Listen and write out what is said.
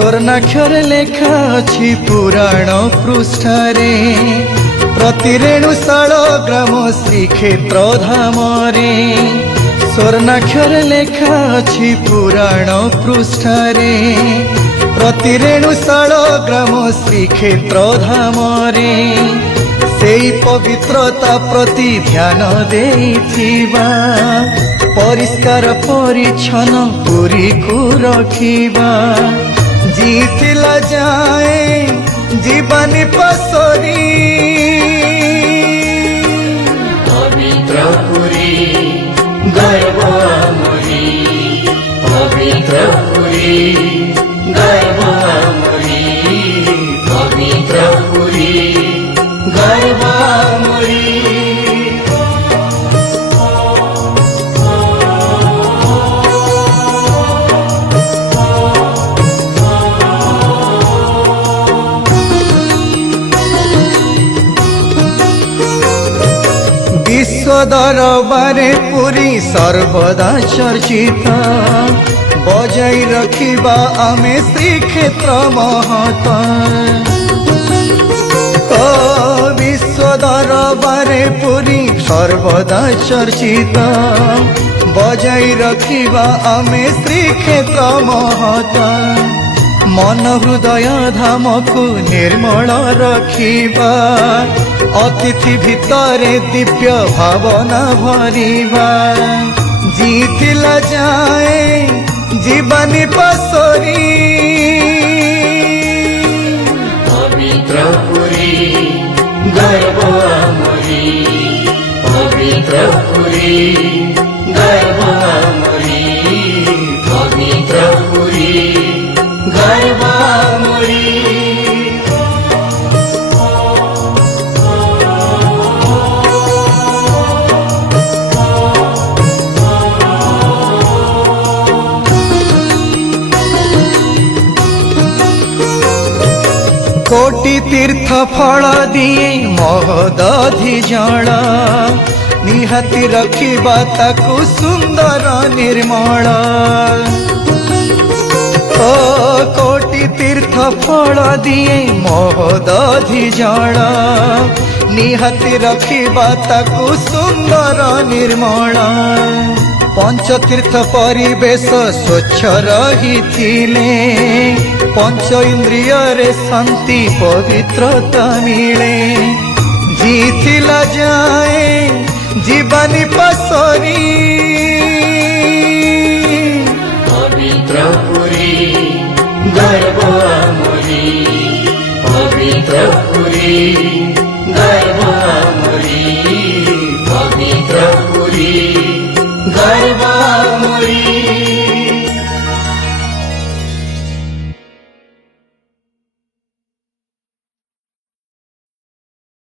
स्वर्णाक्षर लेखा अछि पुराण पृष्ठरे प्रति रेणुशाल ग्राम श्रीक्षेत्र धामरे स्वर्णाक्षर लेखा अछि पुराण पृष्ठरे प्रति रेणुशाल ग्राम श्रीक्षेत्र धामरे सेई पवित्रता प्रति ध्यान देइथिबा परिष्कार परिच्छन्न पुरी को रखिबा जीतिला जाए जीवनी पसरी पवित्र पुरी गर्व मरी पवित्र पुरी गर्व मरी पवित्र पुरी गर्व मरी विश्व दरबारे पुरी सर्वदा चर्चित बजाई रखिबा आमे श्रीक्षेत्र महत विश्व दरबारे पुरी सर्वदा चर्चित बजाई रखिबा आमे श्रीक्षेत्र महत मन हृदय धाम को निर्मल रखिबा अतिथि भितरे दिव्य भावना भरिबा जीतिला जाए जीवनी पसरी पवित्र पुरी गर्व मरी पवित्र पुरी गर्व मरी पवित्र पुरी गर्व मरी कोटि तीर्थ फल दिए महदधि जल निहाती रखिबा ताकु सुंदर निर्मल कोटि तीर्थ फल दिए महदधि जल निहाती रखिबा ताकु सुंदर निर्मल पंचतीर्थ परिवेश स्वच्छ रहिथिले पंच इंद्रिय रे शांति पवित्रता मिले जीतिला जाए जीवनी पसरी पवित्र पुरी गर्व मरी पवित्र पुरी गर्व मरी पवित्र पुरी गर्व मरी।